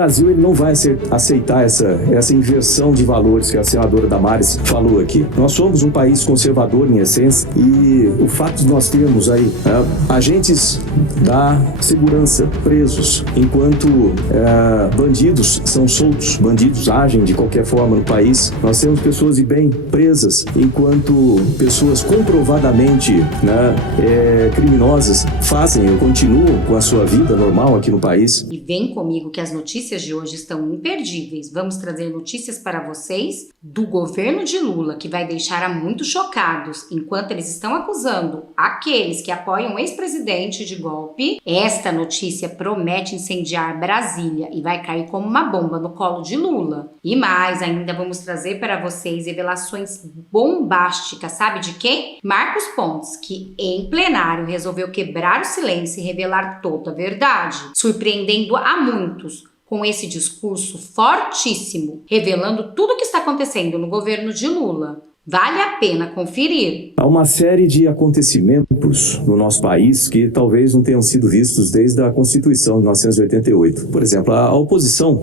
Brasil ele não vai aceitar essa inversão de valores que a senadora Damares falou aqui. Nós somos um país conservador em essência e o fato de nós termos aí agentes da segurança presos, enquanto bandidos são soltos, bandidos agem de qualquer forma no país. Nós temos pessoas de bem presas, enquanto pessoas comprovadamente criminosas fazem ou continuam com a sua vida normal aqui no país. E vem comigo que as notícias de hoje estão imperdíveis. Vamos trazer notícias para vocês do governo de Lula, que vai deixar a muitos chocados, enquanto eles estão acusando aqueles que apoiam o ex-presidente de golpe. Esta notícia promete incendiar Brasília e vai cair como uma bomba no colo de Lula. E mais ainda, vamos trazer para vocês revelações bombásticas, sabe de quem? Marcos Pontes, que em plenário resolveu quebrar o silêncio e revelar toda a verdade, surpreendendo a muitos com esse discurso fortíssimo, revelando tudo o que está acontecendo no governo de Lula. Vale a pena conferir. Há uma série de acontecimentos no nosso país que talvez não tenham sido vistos desde a Constituição de 1988. Por exemplo, a oposição,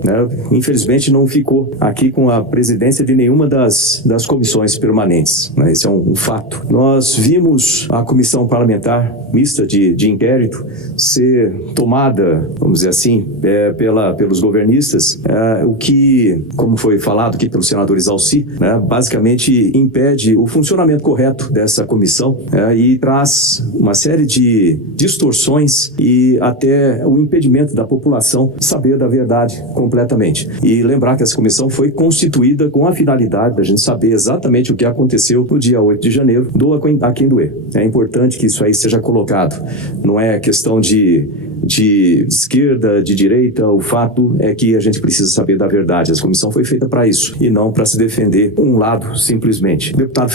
infelizmente, não ficou aqui com a presidência de nenhuma das comissões permanentes. Esse é um fato. Nós vimos a comissão parlamentar mista de inquérito ser tomada, vamos dizer assim, pelos governistas, o que, como foi falado aqui pelo senador Exalci, basicamente impede o funcionamento correto dessa comissão e traz uma série de distorções e até o impedimento da população saber da verdade completamente. E lembrar que essa comissão foi constituída com a finalidade da gente saber exatamente o que aconteceu no dia 8 de janeiro, doa a quem doer. É importante que isso aí seja colocado. Não é questão de esquerda, de direita, o fato é que a gente precisa saber da verdade. Essa comissão foi feita para isso e não para se defender um lado simplesmente. Um deputado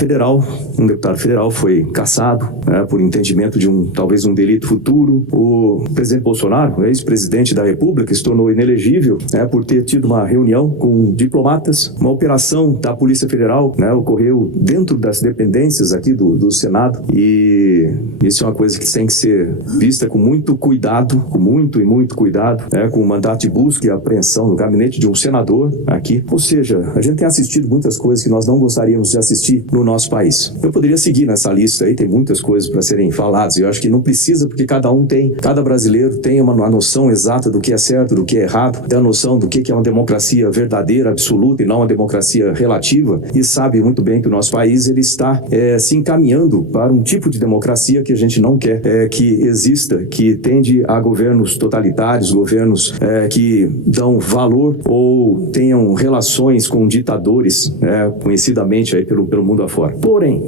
federal foi cassado por entendimento de talvez um delito futuro. O presidente Bolsonaro, ex-presidente da República, se tornou inelegível por ter tido uma reunião com diplomatas. Uma operação da Polícia Federal ocorreu dentro das dependências aqui do Senado e isso é uma coisa que tem que ser vista com muito cuidado, com muito cuidado, com o mandato de busca e apreensão no gabinete de um senador aqui. Ou seja, a gente tem assistido muitas coisas que nós não gostaríamos de assistir no nosso país. Eu poderia seguir nessa lista aí, tem muitas coisas para serem faladas, e eu acho que não precisa, porque cada brasileiro tem uma noção exata do que é certo, do que é errado, tem a noção do que é uma democracia verdadeira, absoluta, e não uma democracia relativa, e sabe muito bem que o nosso país ele está se encaminhando para um tipo de democracia que a gente não quer que exista, que tende a governos totalitários, governos que dão valor ou tenham relações com ditadores, conhecidamente aí pelo mundo afora. Porém,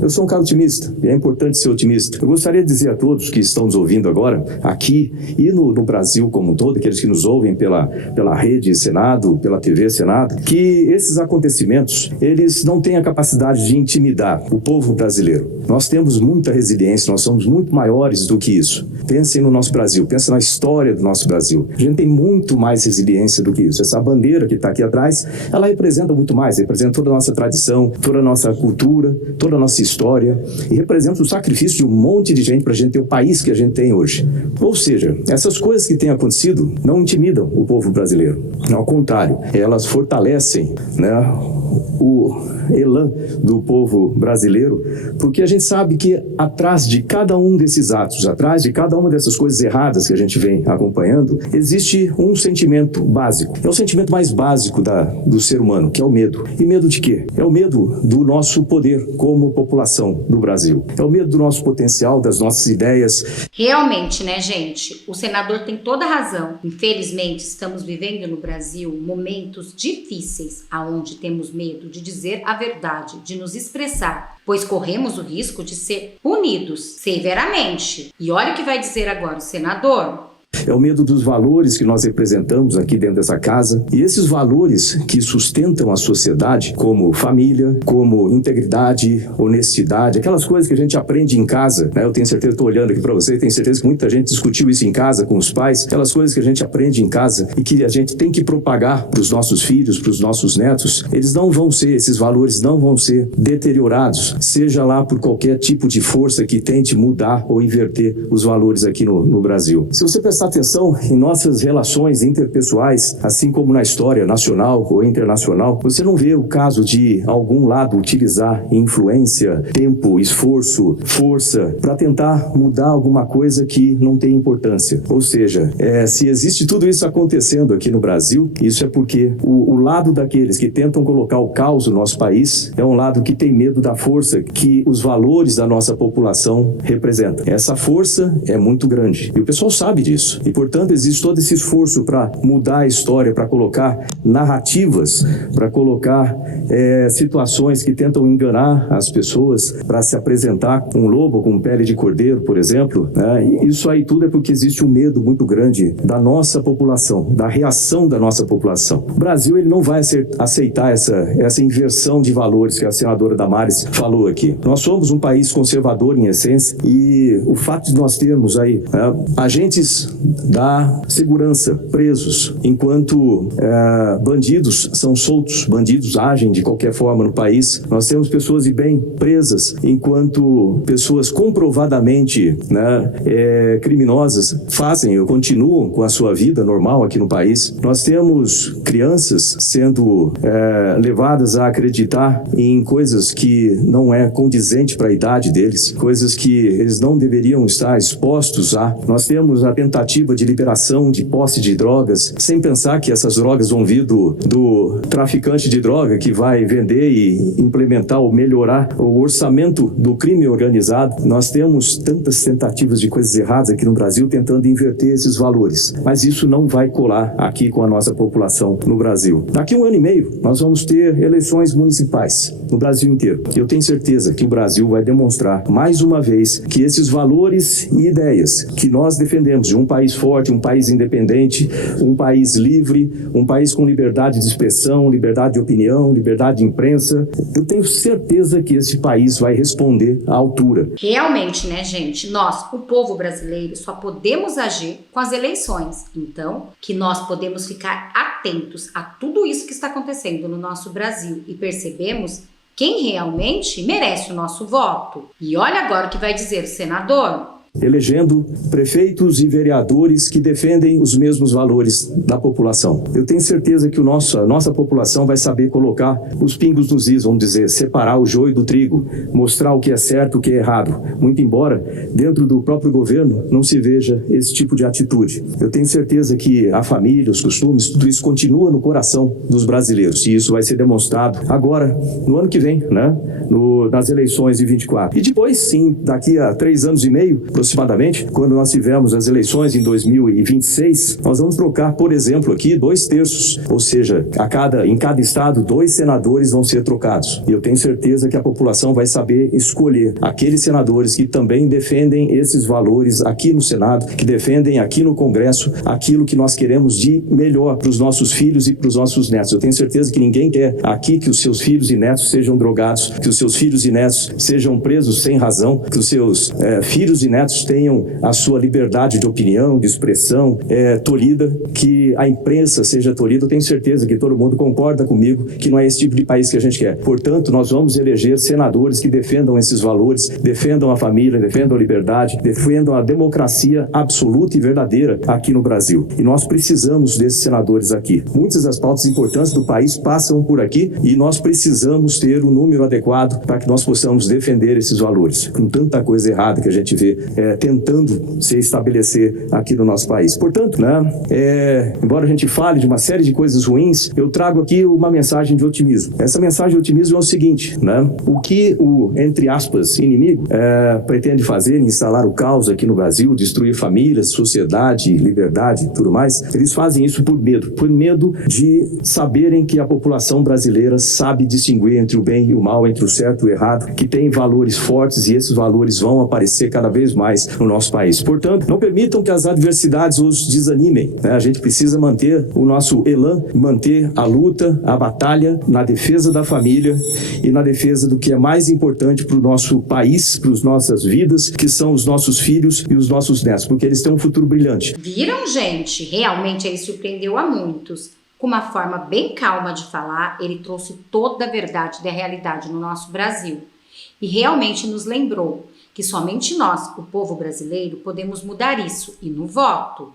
eu sou um cara otimista e é importante ser otimista. Eu gostaria de dizer a todos que estão nos ouvindo agora, aqui e no Brasil como um todo, aqueles que nos ouvem pela rede Senado, pela TV Senado, que esses acontecimentos, eles não têm a capacidade de intimidar o povo brasileiro. Nós temos muita resiliência, nós somos muito maiores do que isso. Pensem no nosso Brasil, pensem na história do nosso Brasil. A gente tem muito mais resiliência do que isso. Essa bandeira que está aqui atrás, ela representa muito mais, representa toda a nossa tradição, toda a nossa cultura, toda a nossa história e representa o sacrifício de um monte de gente para a gente ter o país que a gente tem hoje. Ou seja, essas coisas que têm acontecido não intimidam o povo brasileiro. Ao contrário, elas fortalecem, o elan do povo brasileiro, porque a gente sabe que atrás de cada um desses atos, atrás de cada uma dessas coisas erradas que a gente vem acompanhando, existe um sentimento básico. É o sentimento mais básico do ser humano, que é o medo. E medo de quê? É o medo do nosso poder como população do Brasil. É o medo do nosso potencial, das nossas ideias. Realmente, né, gente? O senador tem toda a razão. Infelizmente, estamos vivendo no Brasil momentos difíceis, aonde temos medo de dizer a verdade, de nos expressar, pois corremos o risco de ser punidos severamente. E olha o que vai dizer agora o senador. É o medo dos valores que nós representamos aqui dentro dessa casa. E esses valores que sustentam a sociedade, como família, como integridade, honestidade, aquelas coisas que a gente aprende em casa, Eu tenho certeza, estou olhando aqui para vocês, tenho certeza que muita gente discutiu isso em casa com os pais, aquelas coisas que a gente aprende em casa e que a gente tem que propagar para os nossos filhos, para os nossos netos, esses valores não vão ser deteriorados, seja lá por qualquer tipo de força que tente mudar ou inverter os valores aqui no Brasil. Se você prestar atenção em nossas relações interpessoais, assim como na história nacional ou internacional, você não vê o caso de algum lado utilizar influência, tempo, esforço, força para tentar mudar alguma coisa que não tem importância. Ou seja, se existe tudo isso acontecendo aqui no Brasil, isso é porque o lado daqueles que tentam colocar o caos no nosso país é um lado que tem medo da força que os valores da nossa população representam. Essa força é muito grande e o pessoal sabe disso. E, portanto, existe todo esse esforço para mudar a história, para colocar narrativas, para colocar situações que tentam enganar as pessoas, para se apresentar com um lobo com pele de cordeiro, por exemplo. Né? Isso aí tudo é porque existe um medo muito grande da nossa população, da reação da nossa população. O Brasil ele não vai aceitar essa inversão de valores que a senadora Damares falou aqui. Nós somos um país conservador em essência e o fato de nós termos aí agentes da segurança presos, enquanto bandidos são soltos, bandidos agem de qualquer forma no país. Nós temos pessoas de bem presas, enquanto pessoas comprovadamente criminosas fazem ou continuam com a sua vida normal aqui no país. Nós temos crianças sendo levadas a acreditar em coisas que não é condizente para a idade deles, coisas que eles não deveriam estar expostos a. Nós temos a tentativa de liberação de posse de drogas, sem pensar que essas drogas vão vir do traficante de droga que vai vender e implementar ou melhorar o orçamento do crime organizado. Nós temos tantas tentativas de coisas erradas aqui no Brasil tentando inverter esses valores, mas isso não vai colar aqui com a nossa população no Brasil. Daqui a 1 ano e meio, nós vamos ter eleições municipais no Brasil inteiro. Eu tenho certeza que o Brasil vai demonstrar mais uma vez que esses valores e ideias que nós defendemos de um país forte, um país independente, um país livre, um país com liberdade de expressão, liberdade de opinião, liberdade de imprensa, eu tenho certeza que esse país vai responder à altura. Realmente, né, gente? Nós, o povo brasileiro, só podemos agir com as eleições. Então, que nós podemos ficar atentos a tudo isso que está acontecendo no nosso Brasil e percebemos quem realmente merece o nosso voto. E olha agora o que vai dizer o senador. Elegendo prefeitos e vereadores que defendem os mesmos valores da população. Eu tenho certeza que a nossa população vai saber colocar os pingos nos is, vamos dizer, separar o joio do trigo, mostrar o que é certo, o que é errado. Muito embora dentro do próprio governo não se veja esse tipo de atitude. Eu tenho certeza que a família, os costumes, tudo isso continua no coração dos brasileiros e isso vai ser demonstrado agora, no ano que vem, né? Nas eleições de 24. E depois, sim, daqui a 3 anos e meio, aproximadamente, quando nós tivermos as eleições em 2026, nós vamos trocar, por exemplo, aqui 2/3, ou seja, em cada estado, 2 senadores vão ser trocados. E eu tenho certeza que a população vai saber escolher aqueles senadores que também defendem esses valores aqui no Senado, que defendem aqui no Congresso aquilo que nós queremos de melhor para os nossos filhos e para os nossos netos. Eu tenho certeza que ninguém quer aqui que os seus filhos e netos sejam drogados, que os seus filhos e netos sejam presos sem razão, que os seus filhos e netos tenham a sua liberdade de opinião, de expressão tolhida, que a imprensa seja tolhida. Eu tenho certeza que todo mundo concorda comigo que não é esse tipo de país que a gente quer. Portanto, nós vamos eleger senadores que defendam esses valores, defendam a família, defendam a liberdade, defendam a democracia absoluta e verdadeira aqui no Brasil. E nós precisamos desses senadores aqui. Muitas das pautas importantes do país passam por aqui e nós precisamos ter o número adequado para que nós possamos defender esses valores. Com tanta coisa errada que a gente vê tentando se estabelecer aqui no nosso país. Portanto, embora a gente fale de uma série de coisas ruins, eu trago aqui uma mensagem de otimismo. Essa mensagem de otimismo é o seguinte, o que o, entre aspas, inimigo pretende fazer, instalar o caos aqui no Brasil, destruir famílias, sociedade, liberdade e tudo mais, eles fazem isso por medo de saberem que a população brasileira sabe distinguir entre o bem e o mal, entre o certo e o errado, que tem valores fortes e esses valores vão aparecer cada vez mais no nosso país. Portanto, não permitam que as adversidades os desanimem. A gente precisa manter o nosso elan, manter a luta, a batalha na defesa da família e na defesa do que é mais importante para o nosso país, para as nossas vidas, que são os nossos filhos e os nossos netos, porque eles têm um futuro brilhante. Viram, gente? Realmente ele surpreendeu a muitos. Com uma forma bem calma de falar, ele trouxe toda a verdade da realidade no nosso Brasil. E realmente nos lembrou que somente nós, o povo brasileiro, podemos mudar isso, e no voto.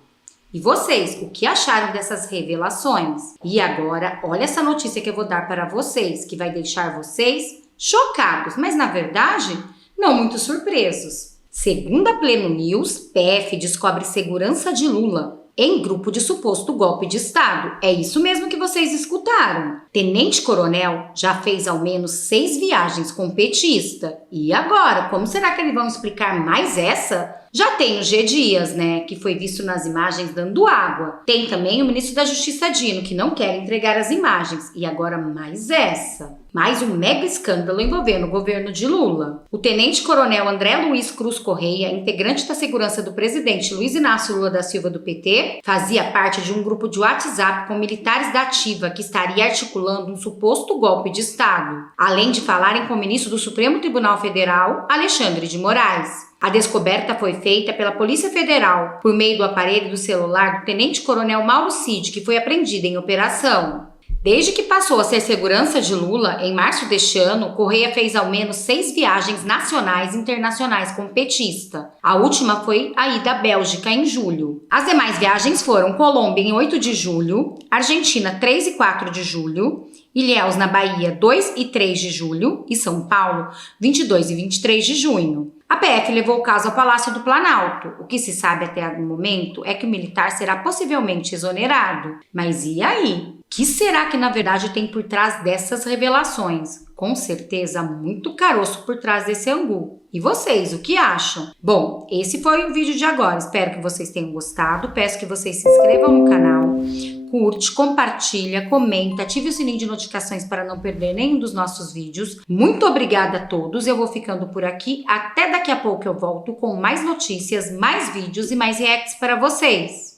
E vocês, o que acharam dessas revelações? E agora, olha essa notícia que eu vou dar para vocês, que vai deixar vocês chocados, mas na verdade, não muito surpresos. Segundo a Pleno News, PF descobre segurança de Lula em grupo de suposto golpe de Estado. É isso mesmo que vocês escutaram. Tenente-coronel já fez ao menos 6 viagens com petista. E agora, como será que eles vão explicar mais essa? Já tem o G. Dias, né, que foi visto nas imagens dando água. Tem também o ministro da Justiça Dino, que não quer entregar as imagens. E agora mais essa. Mais um mega escândalo envolvendo o governo de Lula. O tenente-coronel André Luiz Cruz Correia, integrante da segurança do presidente Luiz Inácio Lula da Silva do PT, fazia parte de um grupo de WhatsApp com militares da ativa que estaria articulando um suposto golpe de Estado, além de falarem com o ministro do Supremo Tribunal Federal, Alexandre de Moraes. A descoberta foi feita pela Polícia Federal por meio do aparelho do celular do tenente-coronel Mauro Cid, que foi apreendido em operação. Desde que passou a ser segurança de Lula, em março deste ano, Correia fez ao menos 6 viagens nacionais e internacionais como petista. A última foi a ida à Bélgica em julho. As demais viagens foram Colômbia em 8 de julho, Argentina 3 e 4 de julho, Ilhéus na Bahia 2 e 3 de julho e São Paulo 22 e 23 de junho. A PF levou o caso ao Palácio do Planalto. O que se sabe até o momento é que o militar será possivelmente exonerado. Mas e aí? O que será que na verdade tem por trás dessas revelações? Com certeza muito caroço por trás desse angu. E vocês, o que acham? Bom, esse foi o vídeo de agora. Espero que vocês tenham gostado. Peço que vocês se inscrevam no canal, curte, compartilha, comenta, ative o sininho de notificações para não perder nenhum dos nossos vídeos. Muito obrigada a todos. Eu vou ficando por aqui. Até daqui a pouco eu volto com mais notícias, mais vídeos e mais reacts para vocês.